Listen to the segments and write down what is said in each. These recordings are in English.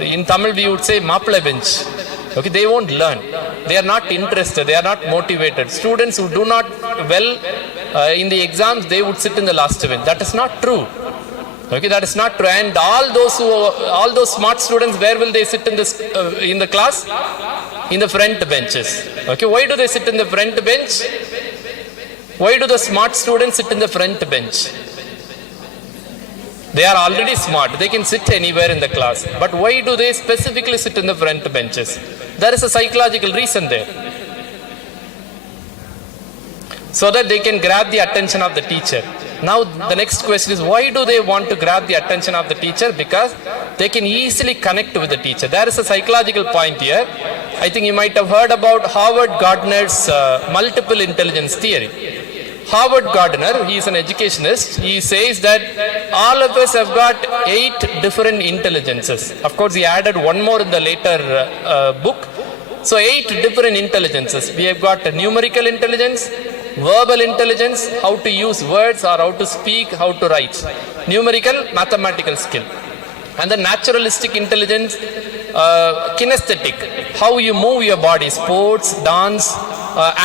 in Tamil we would say Mappala bench. Okay, they won't learn. They are not interested. They are not motivated. Students who do not well in the exams, they would sit in the last bench. That is not true. Okay, that is not true. And all those smart students, where will they sit in the class? In the front benches. Okay, why do they sit in the front bench? Why do the smart students sit in the front bench? They are already smart. They can sit anywhere in the class. But why do they specifically sit in the front benches? There is a psychological reason there. So that they can grab the attention of the teacher. Now the next question is, why do they want to grab the attention of the teacher? Because they can easily connect with the teacher. There is a psychological point here. I think you might have heard about Howard Gardner's multiple intelligence theory. Howard Gardner, he is an educationist. He says that all of us have got 8 different intelligences. Of course, he added one more in the later book. So 8 different intelligences. We have got numerical intelligence, verbal intelligence, how to use words or how to speak, how to write. Numerical, mathematical skill. And the naturalistic intelligence, kinesthetic, how you move your body, sports, dance,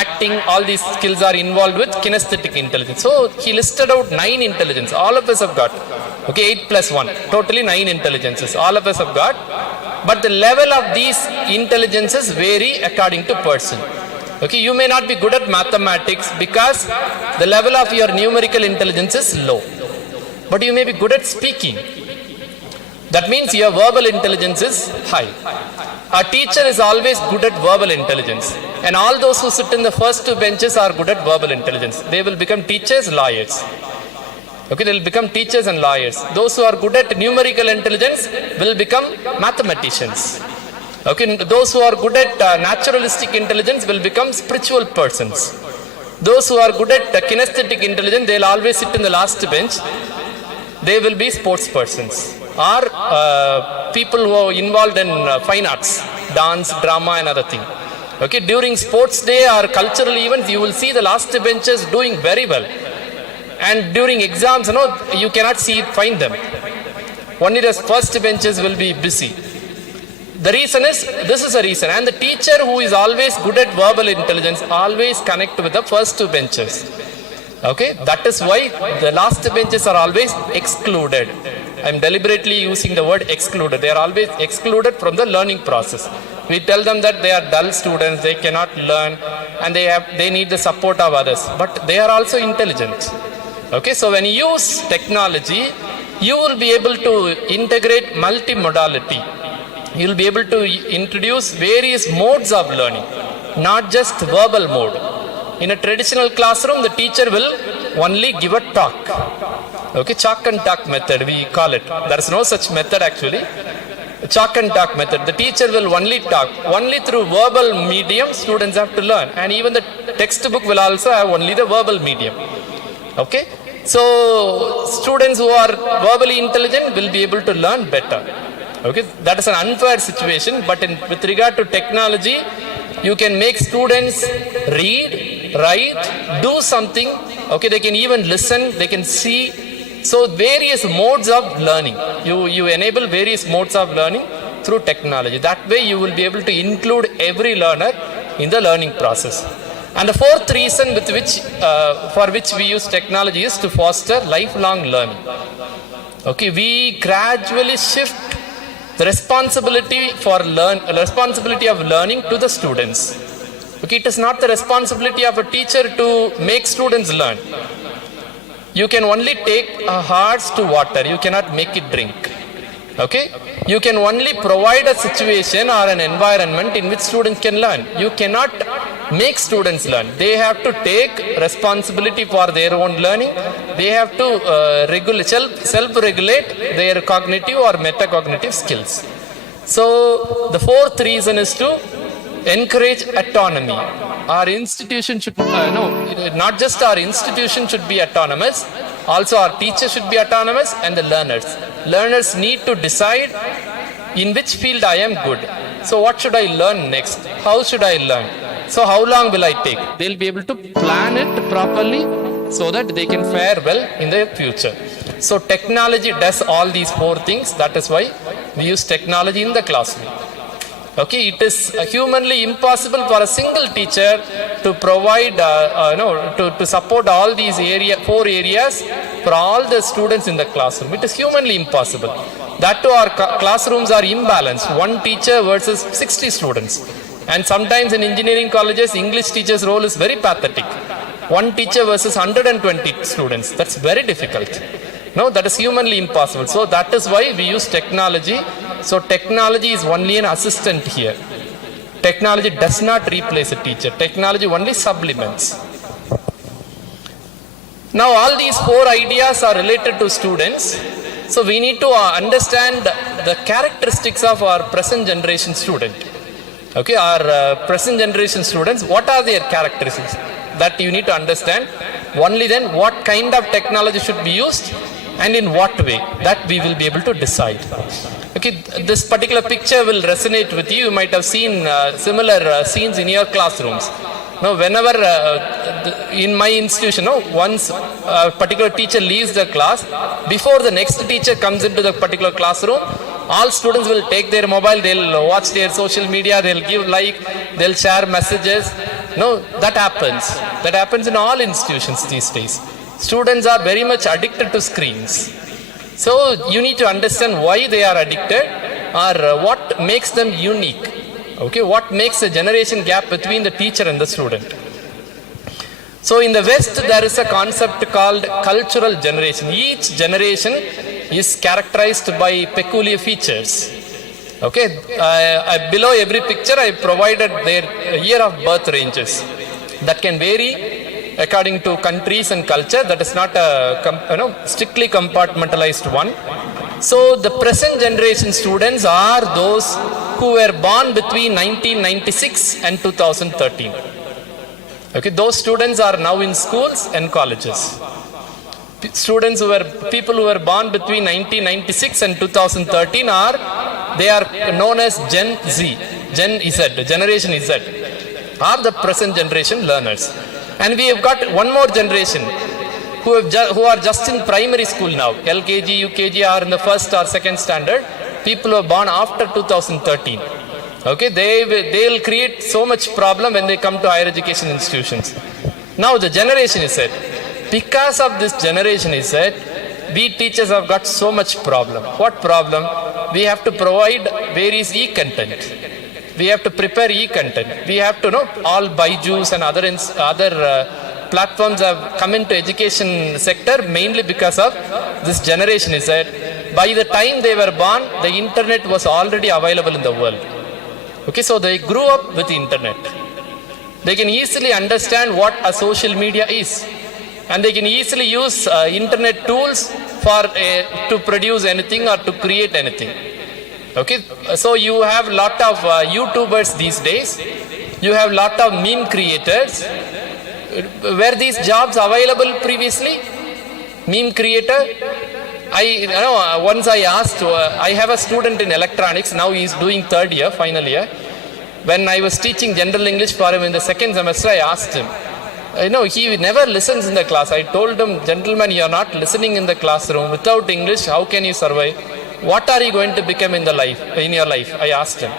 acting, all these skills are involved with kinesthetic intelligence. So he listed out 9 intelligence. All of us have got. Okay, 8 plus 1. Totally 9 intelligences. All of us have got. But the level of these intelligences vary according to person. Okay, you may not be good at mathematics because the level of your numerical intelligence is low. But you may be good at speaking. That means your verbal intelligence is high. A teacher is always good at verbal intelligence. And all those who sit in the first 2 benches are good at verbal intelligence. They will become teachers, lawyers. Okay, they will become teachers and lawyers. Those who are good at numerical intelligence will become mathematicians. Okay, those who are good at naturalistic intelligence will become spiritual persons. Those who are good at kinesthetic intelligence, they will always sit in the last bench. They will be sports persons or people who are involved in fine arts, dance, drama and other thing. Okay, during sports day or cultural events, you will see the last benches doing very well. And during exams, you cannot find them. Only the first benches will be busy. The reason is, this is a reason. And the teacher who is always good at verbal intelligence always connect with the first 2 benches. Okay, that is why the last benches are always excluded. I am deliberately using the word excluded. They are always excluded from the learning process. We tell them that they are dull students, they cannot learn, and they need the support of others. But they are also intelligent. Okay, so when you use technology, you will be able to integrate multimodality. You will be able to introduce various modes of learning, not just verbal mode. In a traditional classroom, the teacher will only give a talk. Okay, chalk and talk method, we call it. There is no such method actually. Chalk and talk method. The teacher will only talk. Only through verbal medium, students have to learn. And even the textbook will also have only the verbal medium. Okay, so students who are verbally intelligent will be able to learn better. Okay, that is an unfair situation. But with regard to technology, you can make students read, write, do something. Okay, they can even listen, they can see. So various modes of learning. You enable various modes of learning through technology. That way you will be able to include every learner in the learning process. And the 4th reason for which we use technology is to foster lifelong learning. Okay, we gradually shift the responsibility of learning to the students. Okay, it is not the responsibility of a teacher to make students learn. You can only take a horse to water. You cannot make it drink. Okay, you can only provide a situation or an environment in which students can learn. You cannot make students learn. They have to take responsibility for their own learning. They have to self-regulate their cognitive or metacognitive skills. So the 4th reason is to encourage autonomy. Our institution should, not just our institution should be autonomous, also our teachers should be autonomous and the learners. Learners need to decide in which field I am good. So what should I learn next? How should I learn? So how long will I take? They'll be able to plan it properly so that they can fare well in the future. So technology does all these 4 things. That is why We use technology in the classroom. Okay, it is humanly impossible for a single teacher to provide, to support all these four areas for all the students in the classroom. It is humanly impossible. That too, our classrooms are imbalanced. One teacher versus 60 students. And sometimes in engineering colleges, English teacher's role is very pathetic. One teacher versus 120 students. That's very difficult. No, that is humanly impossible. So that is why we use technology. So technology is only an assistant here. Technology does not replace a teacher. Technology only supplements. Now all these four ideas are related to students. So we need to understand the characteristics of our present generation student. Okay, our present generation students, what are their characteristics? That you need to understand. Only then what kind of technology should be used and in what way, that we will be able to decide. Okay, this particular picture will resonate with you. You might have seen similar scenes in your classrooms. Now, whenever in my institution, once a particular teacher leaves the class, before the next teacher comes into the particular classroom, all students will take their mobile, they'll watch their social media, they'll give like, they'll share messages. No, that happens. That happens in all institutions these days. Students are very much addicted to screens. So you need to understand why they are addicted or what makes them unique. Okay, what makes a generation gap between the teacher and the student. So in the West, there is a concept called cultural generation. Each generation is characterized by peculiar features. Okay, below every picture I provided their year of birth ranges. That can vary according to countries and culture. That is not a strictly compartmentalized one. So the present generation students are those who were born between 1996 and 2013. Okay, those students are now in schools and colleges. People who were born between 1996 and 2013 they are known as Gen Z, Gen Z, Generation Z, are the present generation learners. And we have got one more generation who are just in primary school now. LKG, UKG are in the first or second standard. People who are born after 2013. Okay, they will create so much problem when they come to higher education institutions. Now the generation is said. Because of this generation is said, we teachers have got so much problem. What problem? We have to provide various e-content. We have to prepare e-content. We have to know all Byju's and other platforms have come into education sector mainly because of this generation is that by the time they were born, the internet was already available in the world. Okay, so they grew up with the internet. They can easily understand what a social media is. And they can easily use internet tools to produce anything or to create anything. Okay, so you have lot of YouTubers these days. You have lot of meme creators. Were these jobs available previously? Meme creator? Once I asked, I have a student in electronics, now he is doing third year, final year. When I was teaching general English for him in the second semester, I asked him, he never listens in the class. I told him, gentlemen, you are not listening in the classroom. Without English, how can you survive? What are you going to become in your life? I asked him.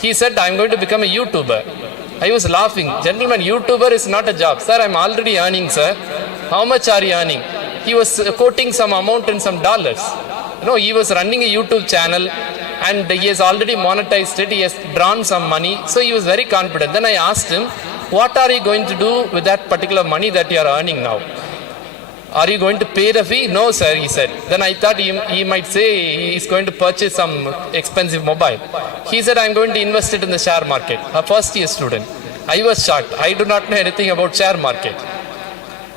He said, I am going to become a YouTuber. I was laughing. Gentlemen, YouTuber is not a job. Sir, I am already earning, sir. How much are you earning? He was quoting some amount in some dollars. He was running a YouTube channel and he has already monetized it. He has drawn some money. So he was very confident. Then I asked him, what are you going to do with that particular money that you are earning now? Are you going to pay the fee? No, sir, he said. Then I thought he might say he is going to purchase some expensive mobile. He said, I am going to invest it in the share market. A first year student. I was shocked. I do not know anything about share market.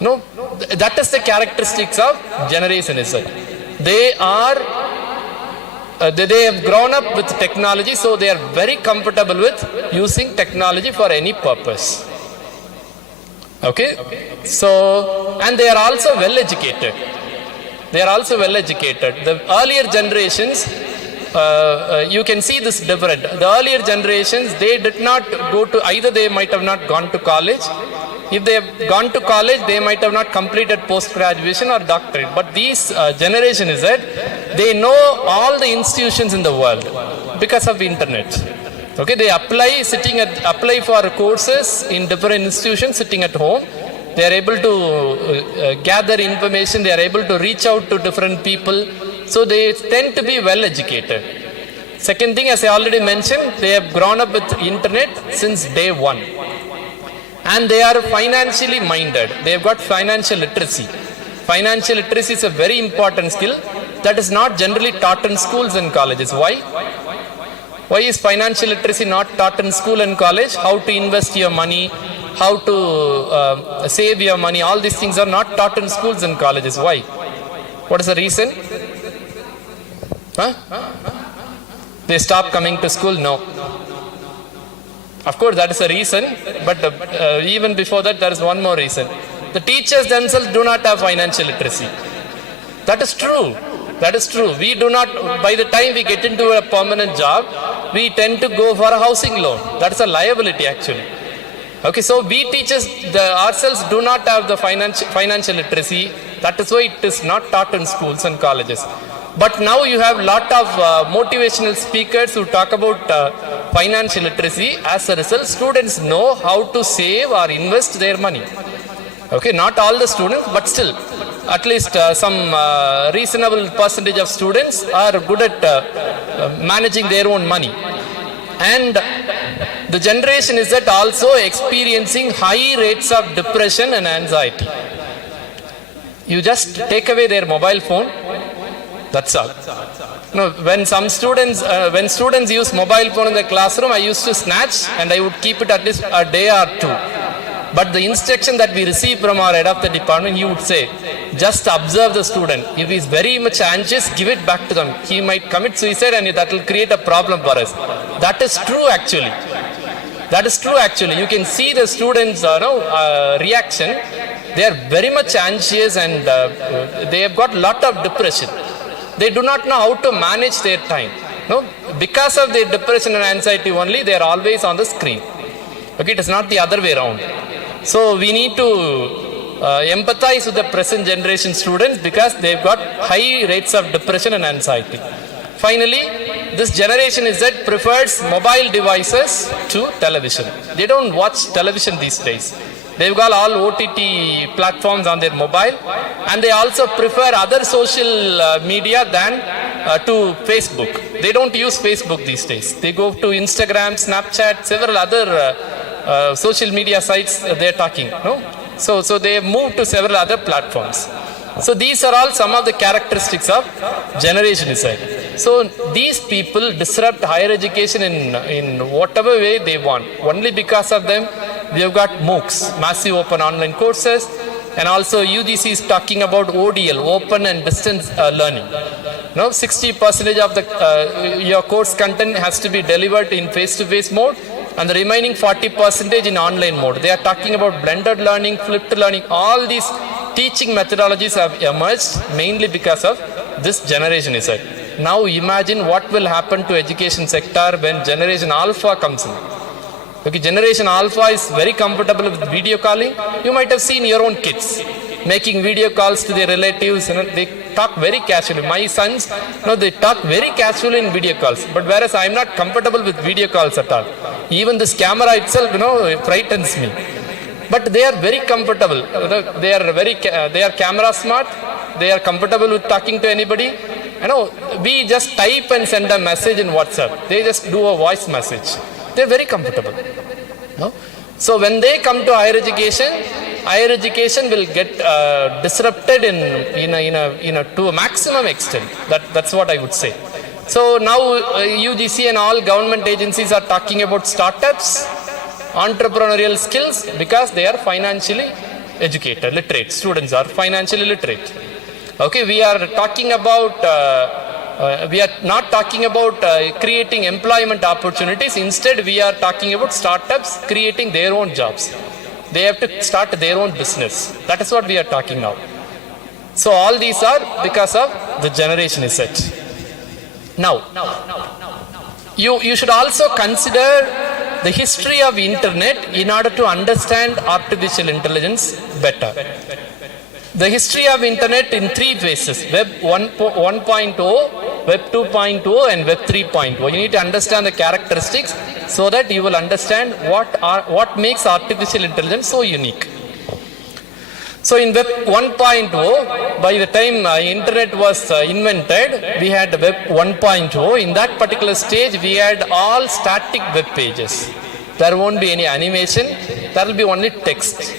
No, that is the characteristics of Generation Z. They have grown up with technology, so they are very comfortable with using technology for any purpose. Okay, so, and they are also well educated. The earlier generations, you can see this different. The earlier generations, they did not go to, either they might have not gone to college. If they have gone to college, they might have not completed post-graduation or doctorate. But these generation is that they know all the institutions in the world because of the internet. Okay, they apply for courses in different institutions sitting at home. They are able to gather information. They are able to reach out to different people. So they tend to be well educated. Second thing, as I already mentioned, they have grown up with internet since day one. And they are financially minded. They have got financial literacy. Financial literacy is a very important skill that is not generally taught in schools and colleges. Why? Why is financial literacy not taught in school and college? How to invest your money, how to save your money, all these things are not taught in schools and colleges. Why? What is the reason? Huh? They stop coming to school? No. Of course, that is a reason, but even before that, there is one more reason. The teachers themselves do not have financial literacy. That is true. That is true. We do not, by the time we get into a permanent job, we tend to go for a housing loan. That is a liability actually. Okay, so we teachers ourselves do not have the financial literacy. That is why it is not taught in schools and colleges. But now you have lot of motivational speakers who talk about financial literacy. As a result, students know how to save or invest their money. Okay, not all the students, but still, at least some reasonable percentage of students are good at managing their own money. And the generation is that also experiencing high rates of depression and anxiety. You just take away their mobile phone, that's all. No, when students use mobile phone in the classroom, I used to snatch and I would keep it at least a day or two. But the instruction that we receive from our head of the department, he would say, just observe the student. If he is very much anxious, give it back to them. He might commit suicide and that will create a problem for us. That is true actually. That is true actually. You can see the students' reaction. They are very much anxious and they have got lot of depression. They do not know how to manage their time. No, because of their depression and anxiety only, they are always on the screen. Okay, it is not the other way around. So we need to empathize with the present generation students because they've got high rates of depression and anxiety. Finally, this generation is that prefers mobile devices to television. They don't watch television these days. They've got all OTT platforms on their mobile, and they also prefer other social media than to Facebook. They don't use Facebook these days. They go to Instagram, Snapchat, several other social media sites they're talking. No? So they have moved to several other platforms. So these are all some of the characteristics of Generation Z. So these people disrupt higher education in whatever way they want. Only because of them, we have got MOOCs, massive open online courses, and also UGC is talking about ODL, open and distance learning. No, 60% of the your course content has to be delivered in face-to-face mode, and the remaining 40% in online mode. They are talking about blended learning, flipped learning. All these teaching methodologies have emerged mainly because of this Generation Z. Now imagine what will happen to education sector when Generation Alpha comes in. Okay, Generation Alpha is very comfortable with video calling. You might have seen your own kids making video calls to their relatives. They talk very casually. My sons, they talk very casually in video calls. But whereas I am not comfortable with video calls at all. Even this camera itself, it frightens me. But they are very comfortable. They are camera smart. They are comfortable with talking to anybody. We just type and send a message in WhatsApp. They just do a voice message. They are very comfortable. No? So when they come to higher education will get disrupted to a maximum extent. That's what I would say. So now UGC and all government agencies are talking about startups, entrepreneurial skills, because they are financially educated, literate. Students are financially literate. Okay, we are talking about, we are not talking about creating employment opportunities. Instead, we are talking about startups creating their own jobs. They have to start their own business. That is what we are talking now. So all these are because of the Generation Z. Now, you should also consider the history of internet in order to understand artificial intelligence better. The history of internet in three phases: Web 1.0, Web 2.0, and Web 3.0. You need to understand the characteristics so that you will understand what makes artificial intelligence so unique. So in Web 1.0, by the time internet was invented, we had Web 1.0. In that particular stage, we had all static web pages. There won't be any animation. There will be only text.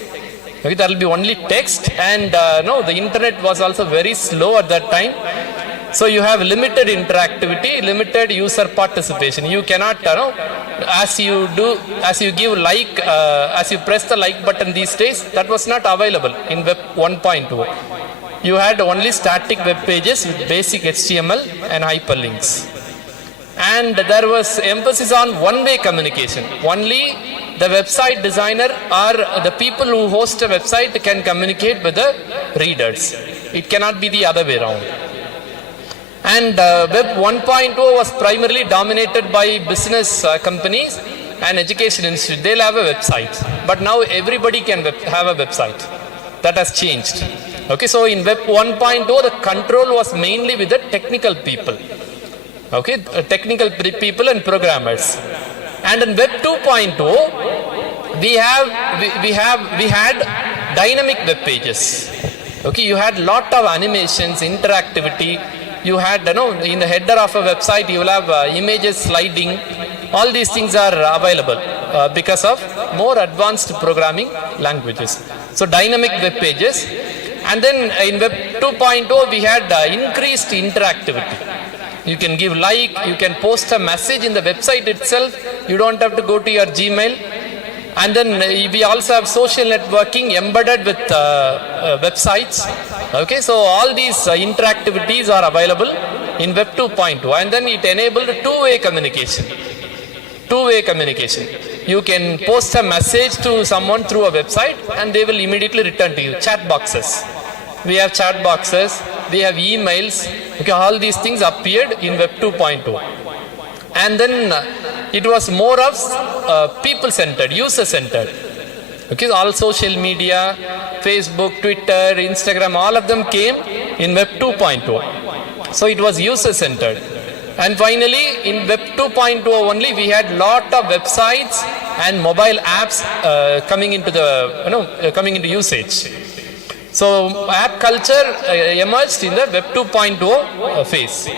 Okay, there will be only text, and the internet was also very slow at that time. So you have limited interactivity, limited user participation. You cannot, as you give like, as you press the like button these days, that was not available in Web 1.0. You had only static web pages with basic HTML and hyperlinks. And there was emphasis on one-way communication. Only the website designer or the people who host a website can communicate with the readers. It cannot be the other way around. And Web 1.0 was primarily dominated by business companies and education institutes. They'll have a website. But now everybody can have a website. That has changed. Okay, so in Web 1.0, the control was mainly with the technical people. Okay, technical people and programmers. And in Web 2.0, we had dynamic web pages. Okay, you had lot of animations, interactivity. You had, in the header of a website, you will have images sliding. All these things are available because of more advanced programming languages. So dynamic web pages. And then in Web 2.0, we had increased interactivity. You can give like, you can post a message in the website itself. You don't have to go to your Gmail. And then we also have social networking embedded with websites. Okay, so all these interactivities are available in Web 2.0. And then it enabled two-way communication. Two-way communication. You can post a message to someone through a website and they will immediately return to you. Chat boxes. We have chat boxes. We have emails. Okay, all these things appeared in Web 2.0. And then it was more of people-centered, user-centered. Okay, all social media, Facebook, Twitter, Instagram, all of them came in Web 2.0. So it was user-centered. And finally, in Web 2.0 only, we had lot of websites and mobile apps coming into usage. So app culture emerged in the Web 2.0 phase.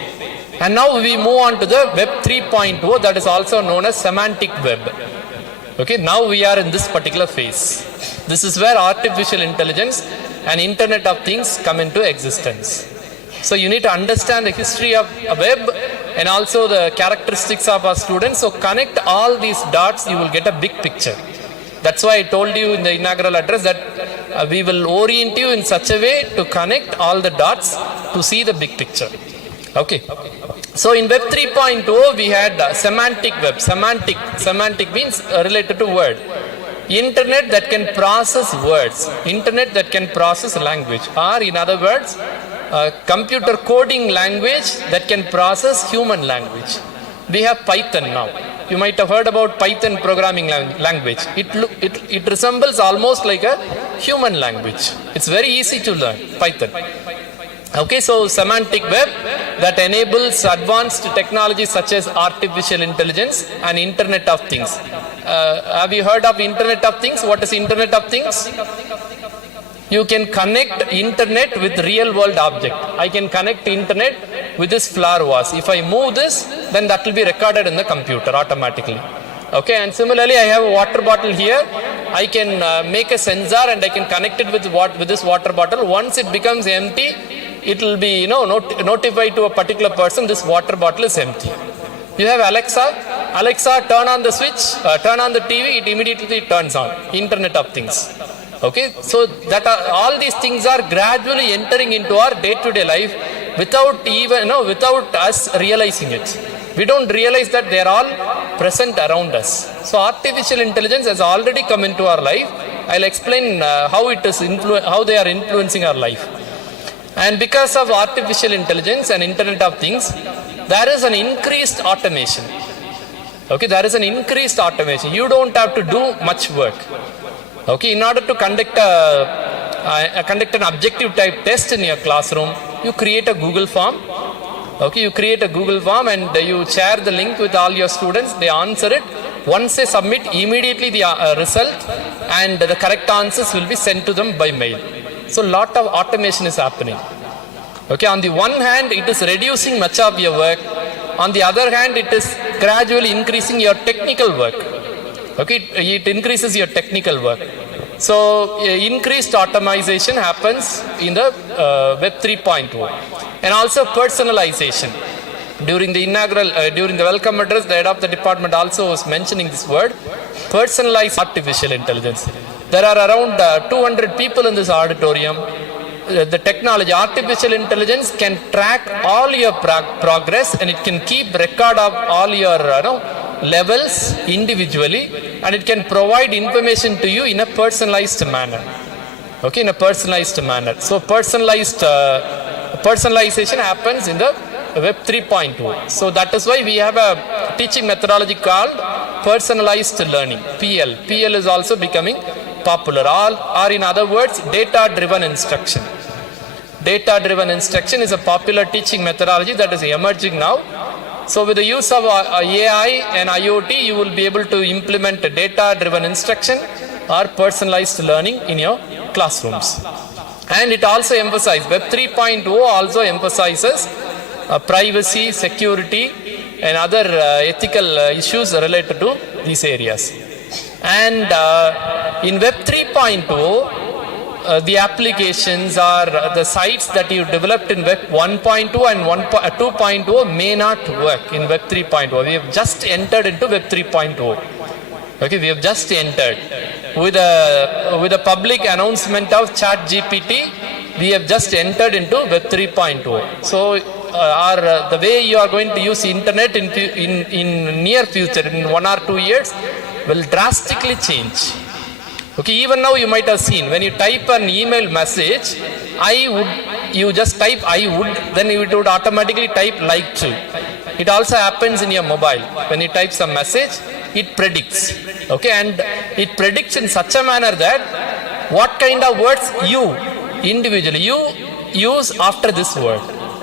And now we move on to the Web 3.0, that is also known as semantic web. Okay, now we are in this particular phase. This is where artificial intelligence and Internet of Things come into existence. So you need to understand the history of a web and also the characteristics of our students. So connect all these dots, you will get a big picture. That's why I told you in the inaugural address that we will orient you in such a way to connect all the dots to see the big picture. Okay. So in Web 3.0, we had semantic web. Semantic means related to word. Internet that can process words. Internet that can process language. Or in other words, computer coding language that can process human language. We have Python now. You might have heard about Python programming language. It resembles almost like a human language. It's very easy to learn, Python. Okay, so semantic web that enables advanced technologies such as artificial intelligence and Internet of Things. Have you heard of Internet of Things? What is Internet of Things? You can connect internet with real world object. I can connect internet with this flower vase. If I move this, then that will be recorded in the computer automatically. Okay, and similarly I have a water bottle here. I can make a sensor and I can connect it with this water bottle. Once it becomes empty, it will be notified to a particular person this water bottle is empty. You have Alexa, turn on the switch, turn on the TV, it immediately turns on. Internet of Things. Okay, so that all these things are gradually entering into our day-to-day life without us realizing it. We don't realize that they are all present around us. So artificial intelligence has already come into our life. I'll explain how they are influencing our life. And because of artificial intelligence and Internet of Things, there is an increased automation. Okay, there is an increased automation. You don't have to do much work. Okay, in order to conduct a conduct an objective type test in your classroom, you create a Google form. Okay, you create a Google form and you share the link with all your students. They answer it. Once they submit, immediately the result and the correct answers will be sent to them by mail. So lot of automation is happening. Okay, on the one hand, it is reducing much of your work. On the other hand, it is gradually increasing your technical work. Okay, it increases your technical work. So increased automation happens in the Web 3.0, and also personalization. During the inaugural, during the welcome address, the head of the department also was mentioning this word, personalized artificial intelligence. There are around 200 people in this auditorium. The technology, artificial intelligence can track all your progress, and it can keep record of all your levels individually, and it can provide information to you in a personalized manner. Okay, in a personalized manner. So personalization happens in the Web 3.0. So that is why we have a teaching methodology called personalized learning, PL. PL is also becoming popular, or in other words, data-driven instruction. Data-driven instruction is a popular teaching methodology that is emerging now. So with the use of AI and IoT, you will be able to implement data-driven instruction or personalized learning in your classrooms. And it also emphasizes, Web 3.0 also emphasizes privacy, security, and other ethical issues related to these areas. And in Web 3.0, the applications or the sites that you developed in Web 1.2 and 2.0 may not work in Web 3.0. We have just entered into Web 3.0. Okay, we have just entered. With a public announcement of ChatGPT, we have just entered into Web 3.0. So the way you are going to use internet in near future, in 1 or 2 years, will drastically change. Okay, even now you might have seen, when you type an email message, you just type I would, then it would automatically type like to. It also happens in your mobile. When you type some message, it predicts. Okay, and it predicts in such a manner that what kind of words you individually use after this word.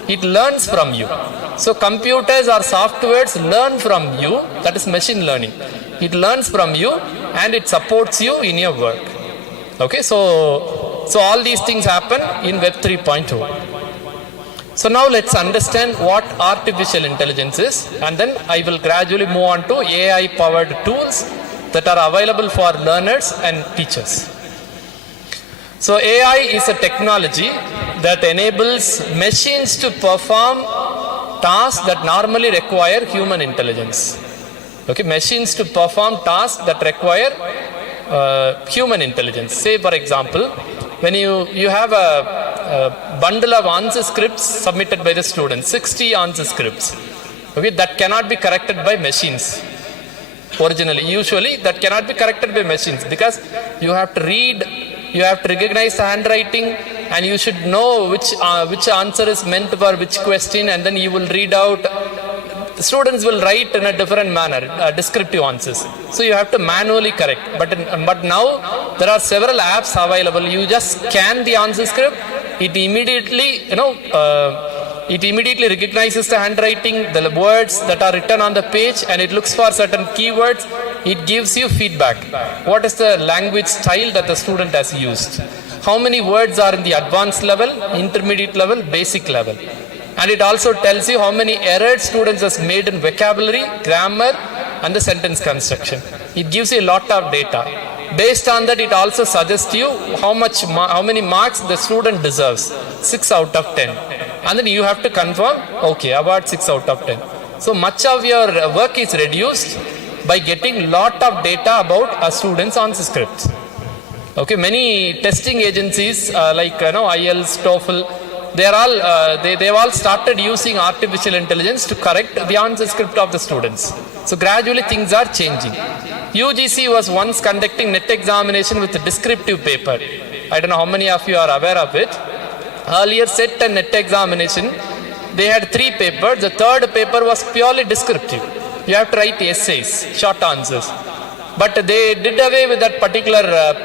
It learns from you. So computers or softwares learn from you. That is machine learning. It learns from you and it supports you in your work. Okay, so all these things happen in Web 3.0. So now let's understand what artificial intelligence is, and then I will gradually move on to AI powered tools that are available for learners and teachers. So AI is a technology that enables machines to perform tasks that normally require human intelligence. Okay, machines to perform tasks that require human intelligence. Say for example, when you have a bundle of answer scripts submitted by the students, 60 answer scripts, okay, that cannot be corrected by machines. Originally, usually that cannot be corrected by machines, because you have to read, you have to recognize the handwriting, and you should know which answer is meant for which question, and then you will read out. Students will write in a different manner, descriptive answers. So you have to manually correct. But now there are several apps available. You just scan the answer script. It immediately, it immediately recognizes the handwriting, the words that are written on the page, and it looks for certain keywords. It gives you feedback. What is the language style that the student has used? How many words are in the advanced level, intermediate level, basic level? And it also tells you how many errors students has made in vocabulary, grammar, and the sentence construction. It gives you a lot of data. Based on that, it also suggests you how many marks the student deserves. 6 out of 10. And then you have to confirm, okay, about 6 out of 10. So much of your work is reduced by getting lot of data about a student's answer scripts. Okay, many testing agencies like IELTS, TOEFL, they've all started using artificial intelligence to correct the answer script of the students. So gradually things are changing. UGC was once conducting net examination with a descriptive paper. I don't know how many of you are aware of it. Earlier set and net examination, they had 3 papers. The third paper was purely descriptive. You have to write essays, short answers. but they did away with that particular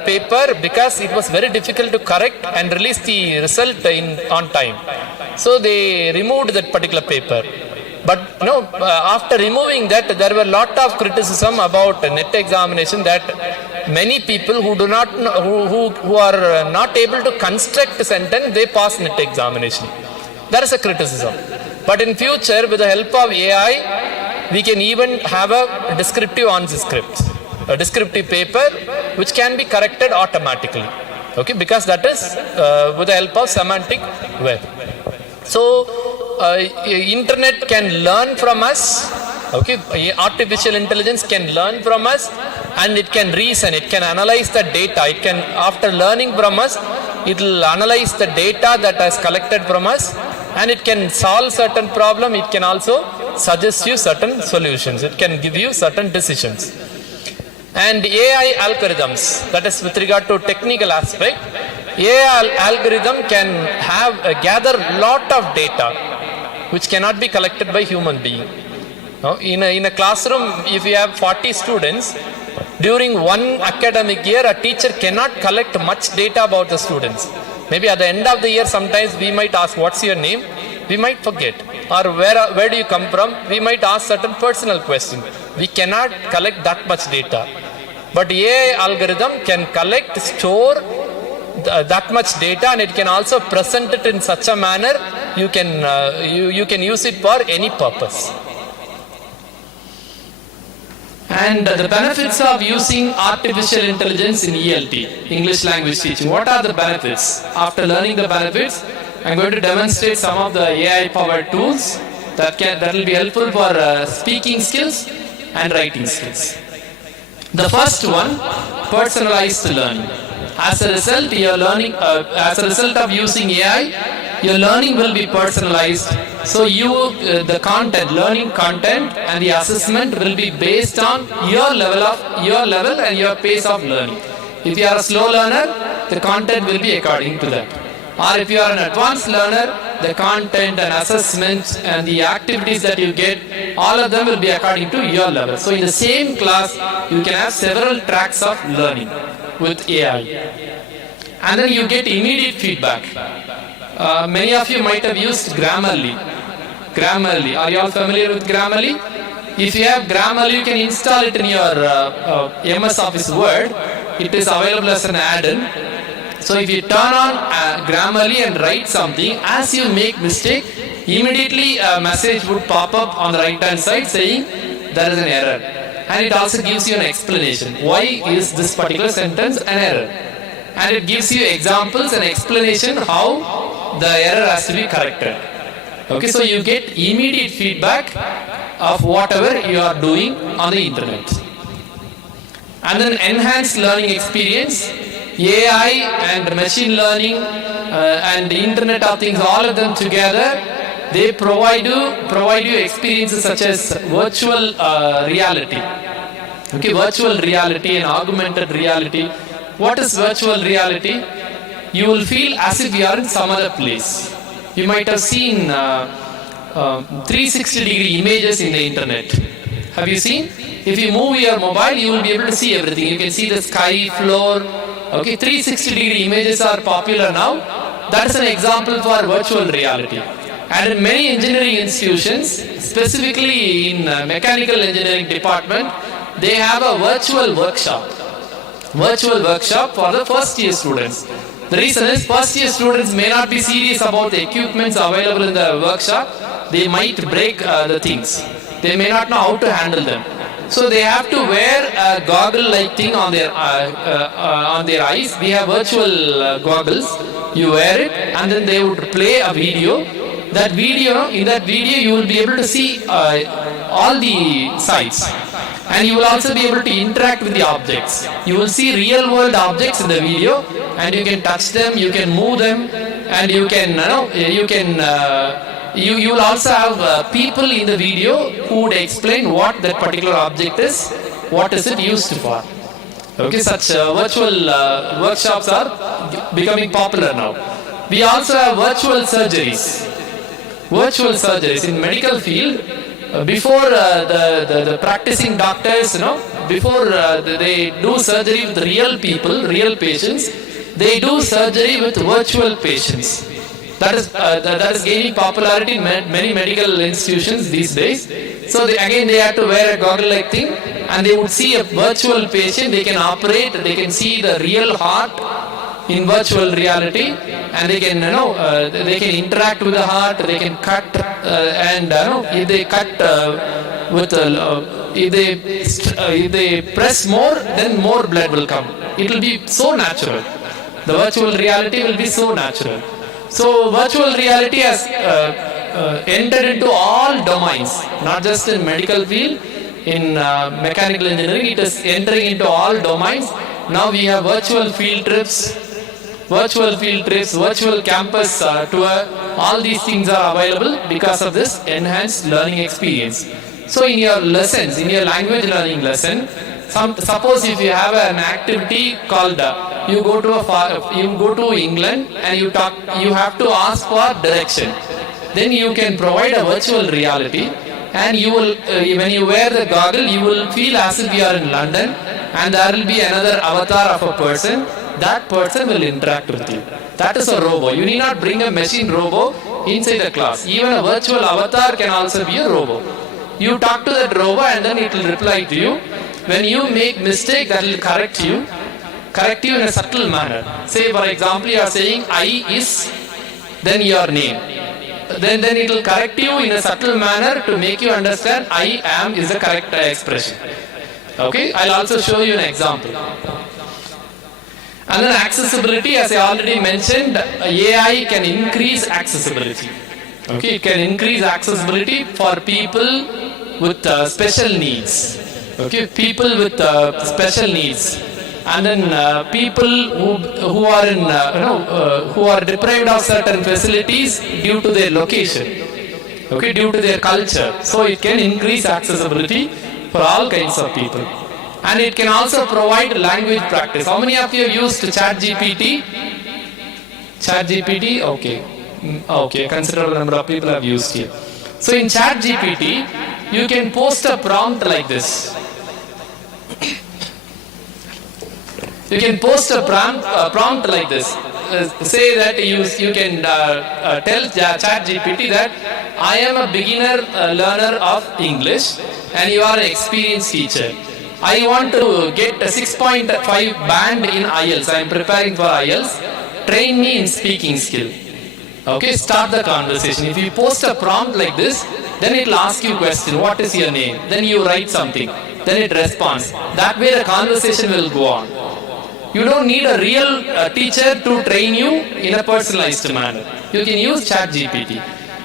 paper because it was very difficult to correct and release the result on time. So they removed that particular paper. But after removing that, there were a lot of criticism about net examination, that many people who do not know, who are not able to construct a sentence, they pass net examination. There is a criticism. But in future, with the help of AI, we can even have a descriptive answer script, a descriptive paper which can be corrected automatically. Okay, because that is with the help of semantic web. So internet can learn from us. Okay, artificial intelligence can learn from us, and it can reason, it can analyze the data. It can, after learning from us, it will analyze the data that is collected from us, and it can solve certain problem. It can also suggest you certain solutions. It can give you certain decisions. And AI algorithms, that is with regard to technical aspect, AI algorithm can have gather lot of data which cannot be collected by human being. In a classroom, if you have 40 students, during one academic year, a teacher cannot collect much data about the students. Maybe at the end of the year, sometimes we might ask, what's your name? We might forget. Or where do you come from? We might ask certain personal questions. We cannot collect that much data. But AI algorithm can collect, store that much data, and it can also present it in such a manner you can use it for any purpose. And the benefits of using artificial intelligence in ELT, English language teaching. What are the benefits? After learning the benefits, I'm going to demonstrate some of the AI powered tools that will be helpful for speaking skills and writing skills. The first one, personalized learning. As a result, your learning, as a result of using AI, your learning will be personalized. So the content, learning content, and the assessment will be based on your level and your pace of learning. If you are a slow learner, the content will be according to that. Or if you are an advanced learner, the content and assessments and the activities that you get, all of them will be according to your level. So in the same class, you can have several tracks of learning with AI. And then you get immediate feedback. Many of you might have used Grammarly. Grammarly. Are you all familiar with Grammarly? If you have Grammarly, you can install it in your MS Office Word. It is available as an add-in. So if you turn on Grammarly and write something, as you make mistake, immediately a message would pop up on the right hand side saying there is an error. And it also gives you an explanation. Why is this particular sentence an error? And it gives you examples and explanation how the error has to be corrected. Okay, so you get immediate feedback of whatever you are doing on the internet. And then enhanced learning experience. AI and machine learning and the Internet of Things, all of them together, they provide you experiences such as virtual reality. Okay, virtual reality and augmented reality. What is virtual reality? You will feel as if you are in some other place. You might have seen 360-degree images in the internet. Have you seen? If you move your mobile, you will be able to see everything. You can see the sky, floor. Okay, 360-degree images are popular now. That is an example for virtual reality. And in many engineering institutions, specifically in mechanical engineering department, they have a virtual workshop. Virtual workshop for the first year students. The reason is first year students may not be serious about the equipments available in the workshop. They might break the things. They may not know how to handle them. So they have to wear a goggle-like thing on their eyes. We have virtual goggles. You wear it, and then they would play a video. In that video, you will be able to see all the sides, and you will also be able to interact with the objects. You will see real-world objects in the video, and you can touch them, you can move them, and you will also have people in the video who would explain what that particular object is, what is it used for. Okay, such virtual workshops are becoming popular now. We also have virtual surgeries. Virtual surgeries in medical field. Before the practicing doctors, before they do surgery with real people, real patients, they do surgery with virtual patients. That is gaining popularity in many medical institutions these days. So they have to wear a goggle-like thing, and they would see a virtual patient. They can operate. They can see the real heart in virtual reality, and they can they can interact with the heart. They can cut and if they cut with if they press more, then more blood will come. It will be so natural. The virtual reality will be so natural. So virtual reality has entered into all domains, not just in medical field, in mechanical engineering. It is entering into all domains. Now we have virtual field trips, virtual campus tour. All these things are available because of this enhanced learning experience. So in your lessons, in your language learning lesson, suppose if you have an activity called you go to England and you have to ask for direction. Then you can provide a virtual reality, and you will when you wear the goggle, you will feel as if you are in London, and there will be another avatar of a person. That person will interact with you. That is a robo. You need not bring a machine robo inside the class. Even a virtual avatar can also be a robo. You talk to that robo and then it will reply to you. When you make mistake, that will correct you in a subtle manner. Say for example, you are saying I is, then your name. Then it will correct you in a subtle manner to make you understand I am is the correct expression. Okay, I'll also show you an example. And then accessibility, as I already mentioned, AI can increase accessibility. Okay, it can increase accessibility for people with special needs. Okay, people with special needs, and then people who are in who are deprived of certain facilities due to their location. Okay, due to their culture. So it can increase accessibility for all kinds of people. And it can also provide language practice. How many of you have used ChatGPT? ChatGPT? Okay. Okay, a considerable number of people have used it. So in ChatGPT, you can post a prompt like this. You can post a prompt like this. Say that you can tell ChatGPT that I am a beginner learner of English and you are an experienced teacher. I want to get a 6.5 band in IELTS. I am preparing for IELTS. Train me in speaking skill. Okay, start the conversation. If you post a prompt like this, then it will ask you a question. What is your name? Then you write something. Then it responds. That way the conversation will go on. You don't need a real teacher to train you in a personalized manner. You can use ChatGPT.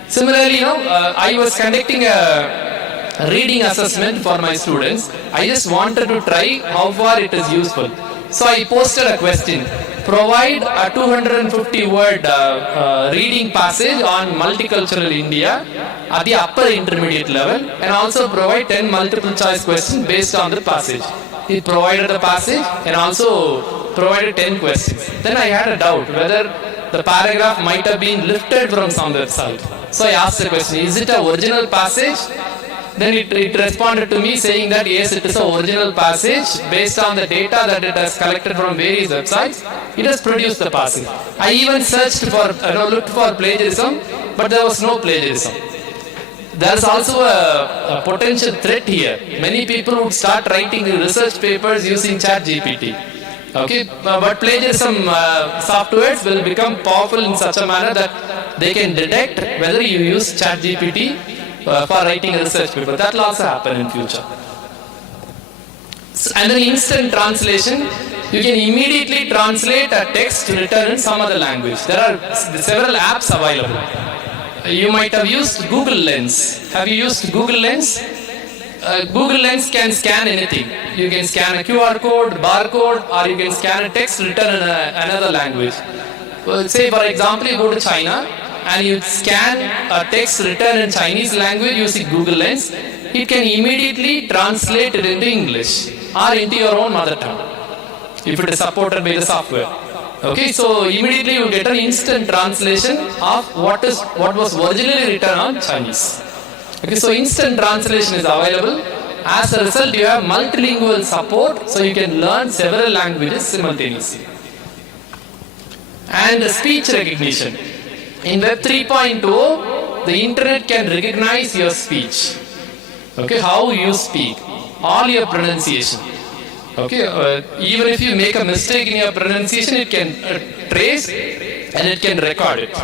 Similarly, I was conducting a reading assessment for my students. I just wanted to try how far it is useful. So I posted a question. Provide a 250 word reading passage on multicultural India at the upper intermediate level, and also provide 10 multiple choice questions based on the passage. He provided a passage and also provided 10 questions. Then I had a doubt whether the paragraph might have been lifted from some website. So I asked the question, is it an original passage? Then it responded to me saying that yes, it is an original passage based on the data that it has collected from various websites. It has produced the passage. I even searched for, looked for plagiarism, but there was no plagiarism. There is also a potential threat here. Many people would start writing research papers using ChatGPT. Okay, but plagiarism softwares will become powerful in such a manner that they can detect whether you use ChatGPT for writing a research paper. That will also happen in future. And then instant translation, you can immediately translate a text written in some other language. There are several apps available. You might have used Google Lens. Have you used Google Lens? Google Lens can scan anything. You can scan a QR code, barcode, or you can scan a text written in another language. Say for example, you go to China and you scan a text written in Chinese language using Google Lens. It can immediately translate it into English or into your own mother tongue if it is supported by the software. Okay, so immediately you get an instant translation of what was originally written on Chinese. Okay, so instant translation is available. As a result, you have multilingual support, so you can learn several languages simultaneously. And speech recognition. In Web 3.0, the internet can recognize your speech. Okay, how you speak, all your pronunciation. Okay, even if you make a mistake in your pronunciation, it can trace and it can record it.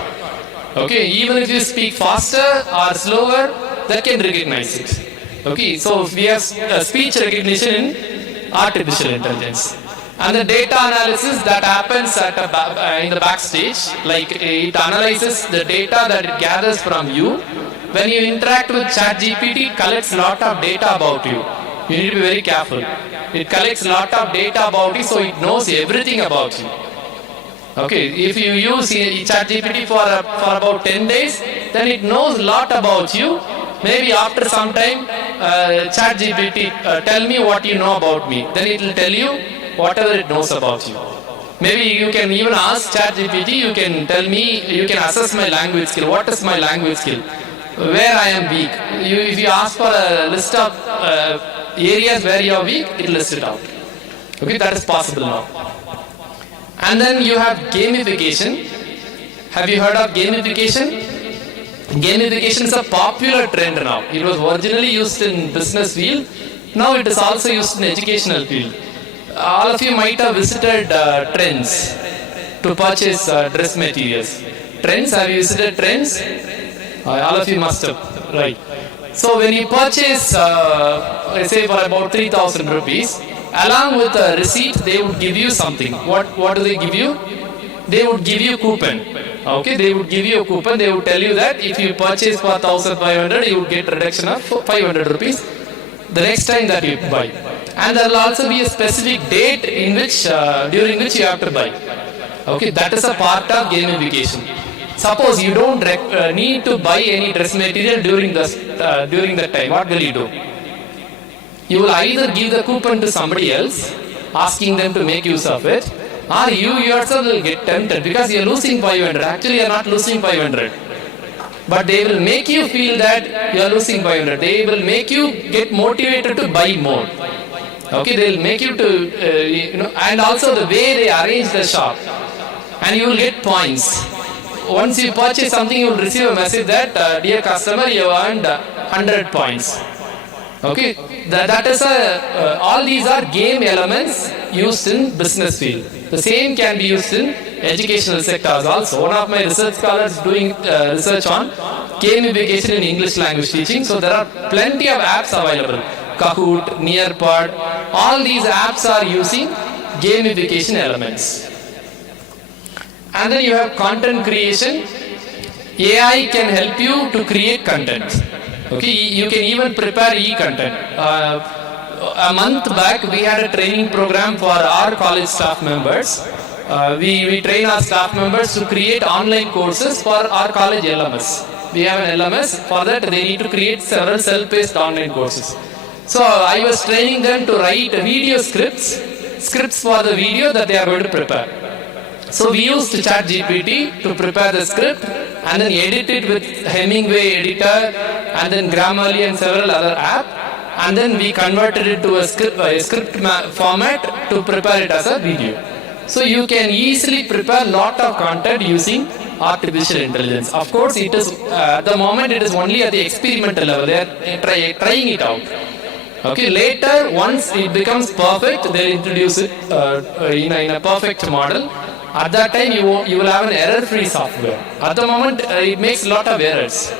Okay, even if you speak faster or slower, that can recognize it. Okay, so we have speech recognition in artificial intelligence. And the data analysis that happens at in the backstage, like it analyzes the data that it gathers from you. When you interact with ChatGPT, it collects a lot of data about you. You need to be very careful. It collects a lot of data about you, so it knows everything about you. Okay, if you use ChatGPT for about 10 days, then it knows a lot about you. Maybe after some time, ChatGPT, tell me what you know about me. Then it will tell you whatever it knows about you. Maybe you can even ask ChatGPT, you can tell me, you can assess my language skill. What is my language skill? Where I am weak. If you ask for a list of areas where you are weak, it will list it out. Okay, that is possible now. And then you have gamification. Have you heard of gamification? Gamification is a popular trend now. It was originally used in business field. Now it is also used in educational field. All of you might have visited Trends to purchase dress materials. Trends, have you visited Trends? All of you must have, right. So when you purchase, let's say for about 3,000 rupees, along with the receipt, they would give you something. What do they give you? They would give you coupon. Okay, they would give you a coupon. They would tell you that if you purchase for 1,500, you would get reduction of 500 rupees the next time that you buy. And there will also be a specific date in which, during which you have to buy. Okay, that is a part of gamification. Suppose you don't need to buy any dress material during that time. What will you do? You will either give the coupon to somebody else, asking them to make use of it, or you yourself will get tempted because you are losing 500. Actually, you are not losing 500. But they will make you feel that you are losing 500. They will make you get motivated to buy more. Okay, they will make you to, and also the way they arrange the shop. And you will get points. Once you purchase something, you will receive a message that, dear customer, you earned 100 points. Okay, that is all these are game elements used in business field. The same can be used in educational sectors also. One of my research scholars is doing research on gamification in English language teaching. So there are plenty of apps available. Kahoot, Nearpod, all these apps are using gamification elements. And then you have content creation. AI can help you to create content. Okay, you can even prepare e-content. A month back, we had a training program for our college staff members. We train our staff members to create online courses for our college LMS. We have an LMS. For that, they need to create several self-paced online courses. So I was training them to write video scripts for the video that they are going to prepare. So we used ChatGPT to prepare the script and then edit it with Hemingway editor and then Grammarly and several other apps. And then we converted it to a script format to prepare it as a video. So you can easily prepare a lot of content using artificial intelligence. Of course, it is at the moment it is only at the experimental level. They are trying it out. Okay, later once it becomes perfect, they'll introduce it in a perfect model. At that time, you will have an error-free software. At the moment, it makes a lot of errors.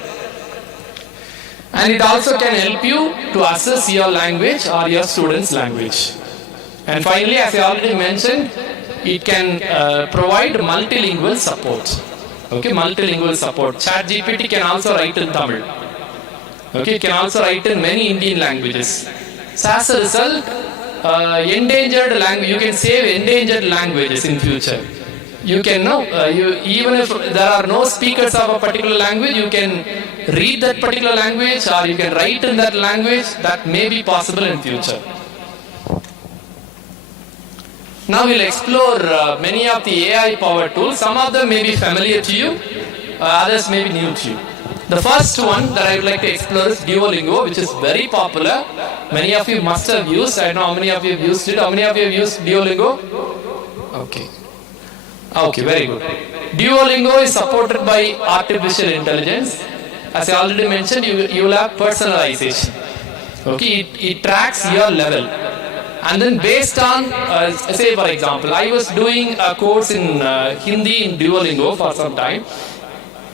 And it also can help you to assess your language or your student's language. And finally, as I already mentioned, it can provide multilingual support. Okay, multilingual support. ChatGPT can also write in Tamil. Okay, it can also write in many Indian languages. So as a result, endangered language, you can save endangered languages in future. You can know, even if there are no speakers of a particular language, you can read that particular language or you can write in that language. That may be possible in future. Now we'll explore many of the AI powered tools. Some of them may be familiar to you, others may be new to you. The first one that I would like to explore is Duolingo, which is very popular. Many of you must have used. I don't know how many of you have used it. How many of you have used Duolingo? Okay. Okay, very good. Duolingo is supported by artificial intelligence. As I already mentioned, you will have personalization. Okay, it tracks your level. And then based on, say for example, I was doing a course in Hindi in Duolingo for some time.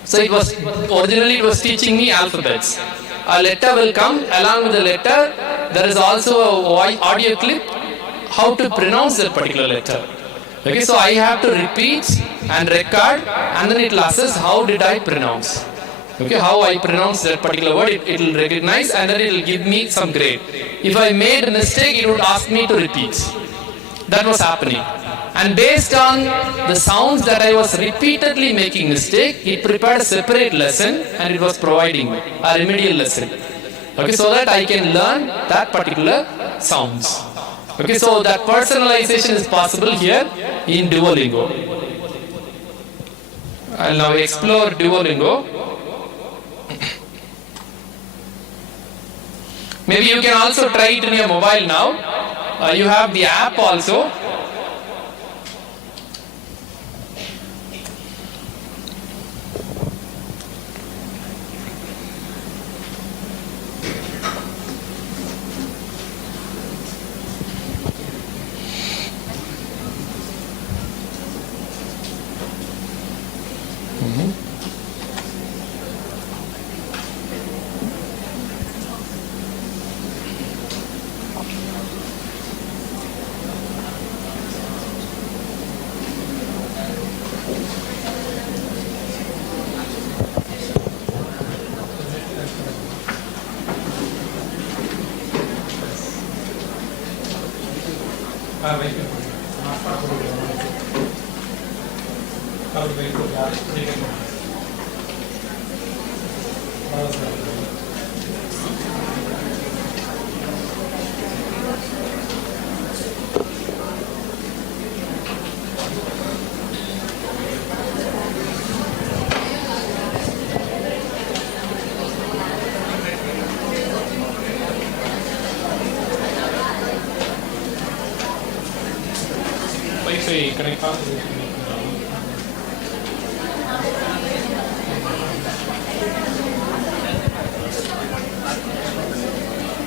So originally it was teaching me alphabets. A letter will come, along with the letter, there is also an audio clip, how to pronounce that particular letter. Okay, so I have to repeat and record, and then it will assess how did I pronounce. Okay, how I pronounce that particular word, it will recognize, and then it will give me some grade. If I made a mistake, it would ask me to repeat. That was happening. And based on the sounds that I was repeatedly making mistake, it prepared a separate lesson and it was providing a remedial lesson. Okay, so that I can learn that particular sounds. Okay, so that personalization is possible here in Duolingo. I'll now explore Duolingo. Maybe you can also try it in your mobile now. You have the app also.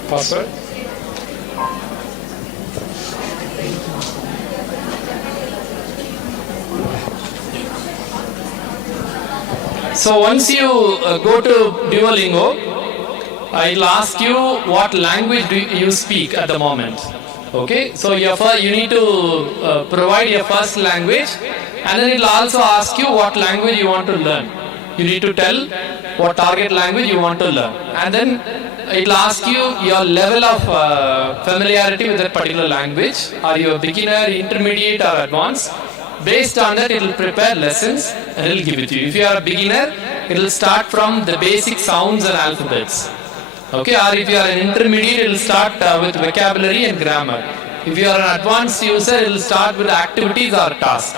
Password. So once you go to Duolingo, I'll ask you what language do you speak at the moment. Okay, so you need to provide your first language, and then it will also ask you what language you want to learn. You need to tell what target language you want to learn, and then it will ask you your level of familiarity with that particular language. Are you a beginner, intermediate, or advanced? Based on that, it will prepare lessons and it will give it to you. If you are a beginner, it will start from the basic sounds and alphabets. Okay, or if you are an intermediate, it will start with vocabulary and grammar. If you are an advanced user, it will start with activities or tasks.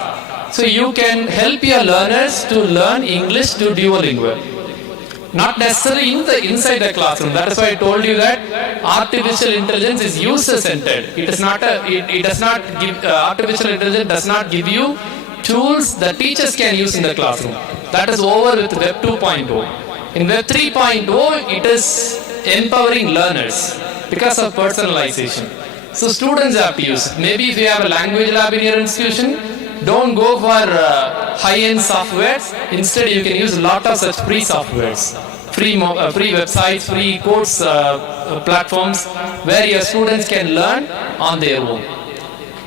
So you can help your learners to learn English to Duolingo. Not necessarily inside the classroom. That is why I told you that artificial intelligence is user-centered. It does not give artificial intelligence does not give you tools that teachers can use in the classroom. That is over with Web 2.0. In Web 3.0, it is empowering learners because of personalization. So students have to use it. Maybe if you have a language lab in your institution, don't go for high-end softwares. Instead, you can use a lot of such free softwares, free websites, free course platforms where your students can learn on their own.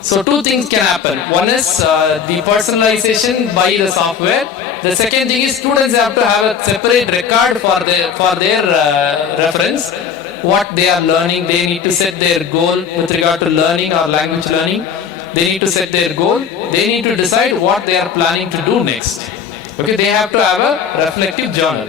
So two things can happen. One is the personalization by the software. The second thing is students have to have a separate record for their reference. What they are learning, they need to set their goal with regard to learning or language learning. They need to set their goal. They need to decide what they are planning to do next. Okay, they have to have a reflective journal.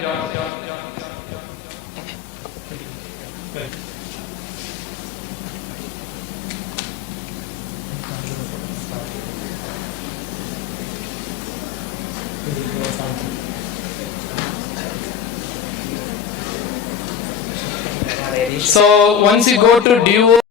So once you go to duo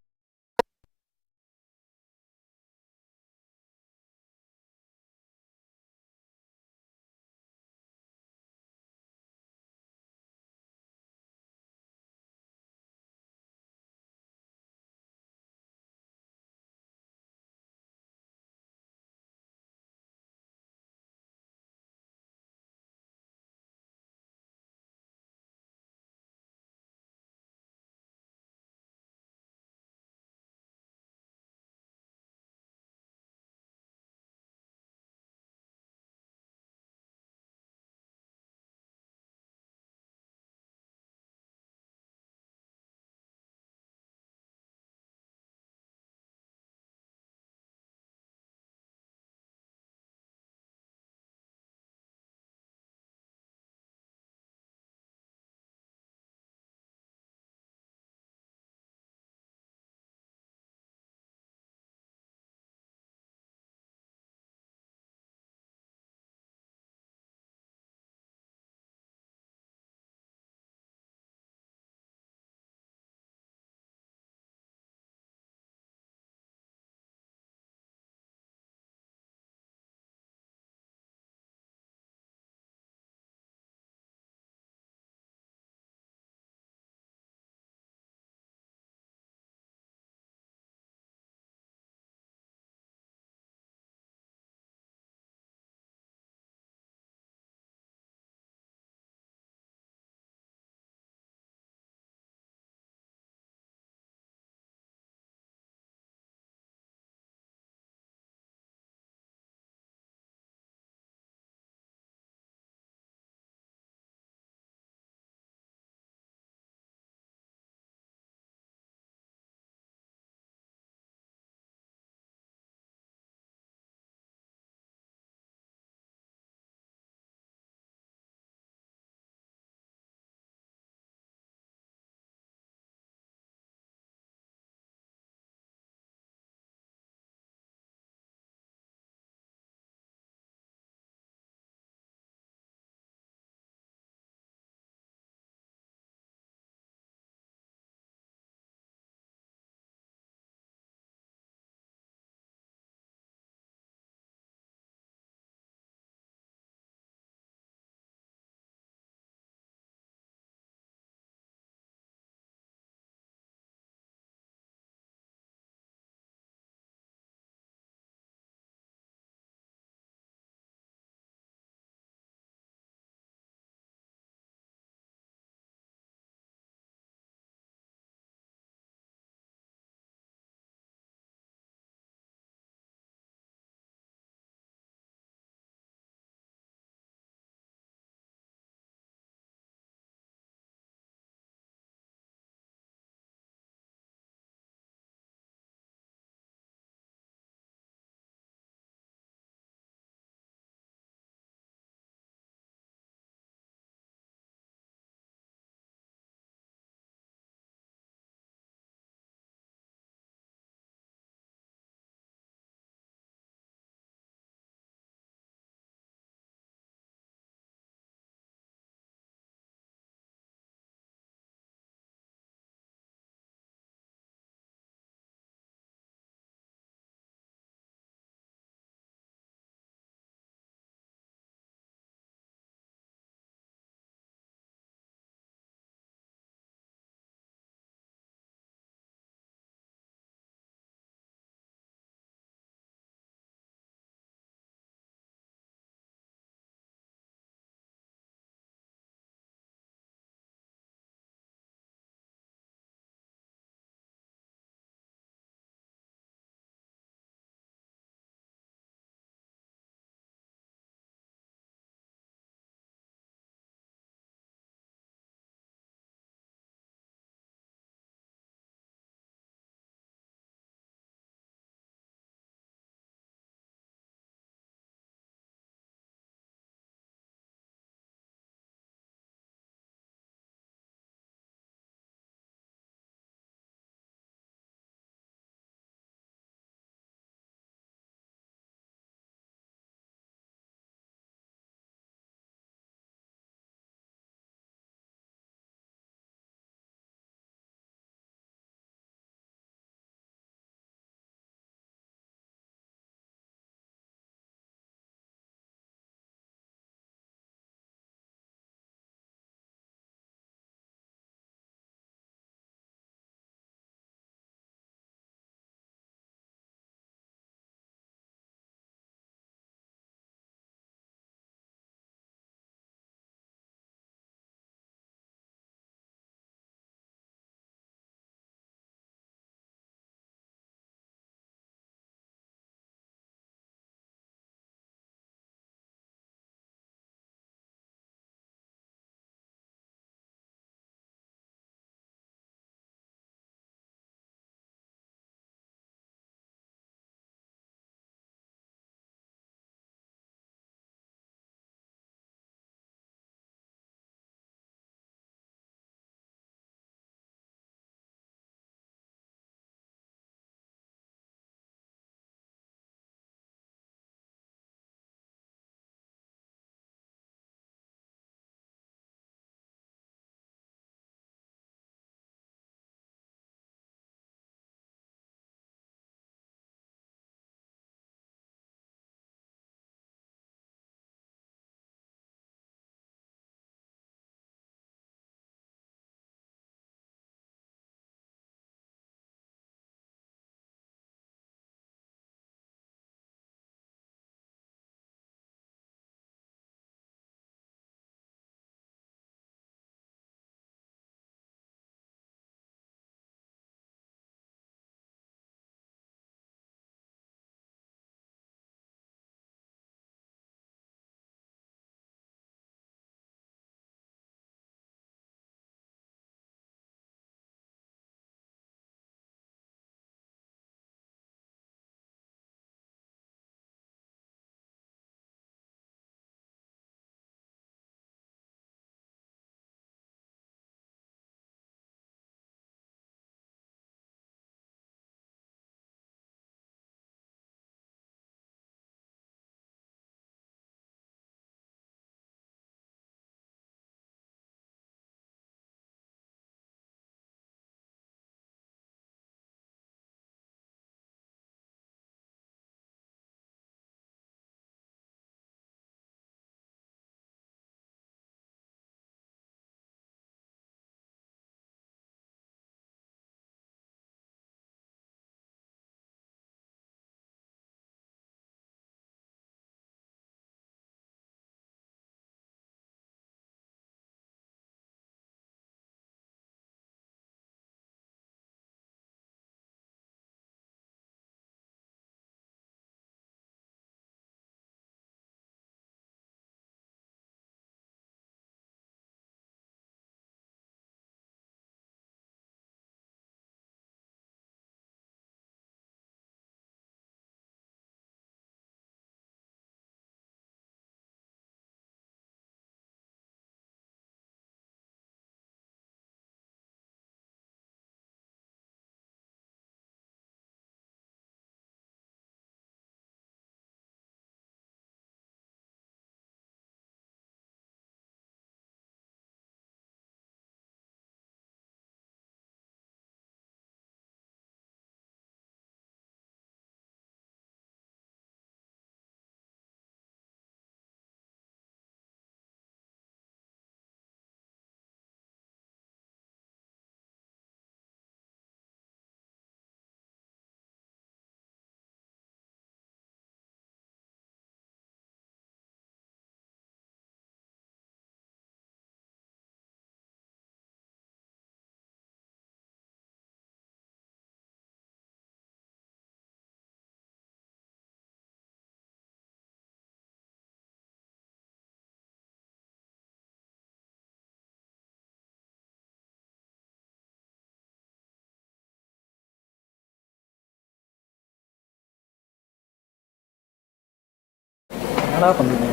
என்னடா பண்ணுங்க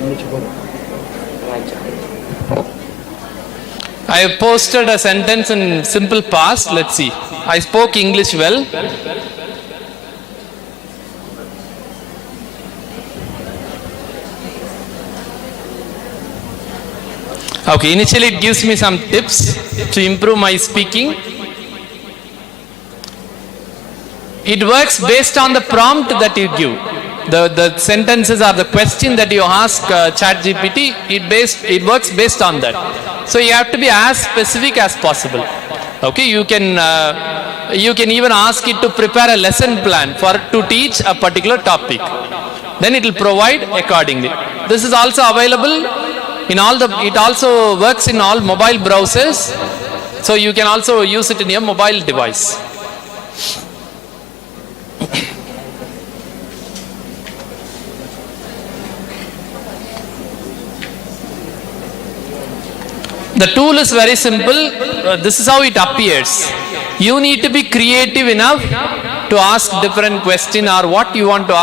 முடிச்சு போ. I have posted a sentence in simple past. Let's see. I spoke English well. Okay, initially it gives me some tips to improve my speaking. It works based on the prompt that you give. The sentences or the question that you ask ChatGPT, it works based on that. So you have to be as specific as possible. Okay, you can even ask it to prepare a lesson plan for to teach a particular topic. Then it will provide accordingly. This is also available in it also works in all mobile browsers. So you can also use it in your mobile device. The tool is very simple. This is how it appears. You need to be creative enough to ask different questions or what you want to ask.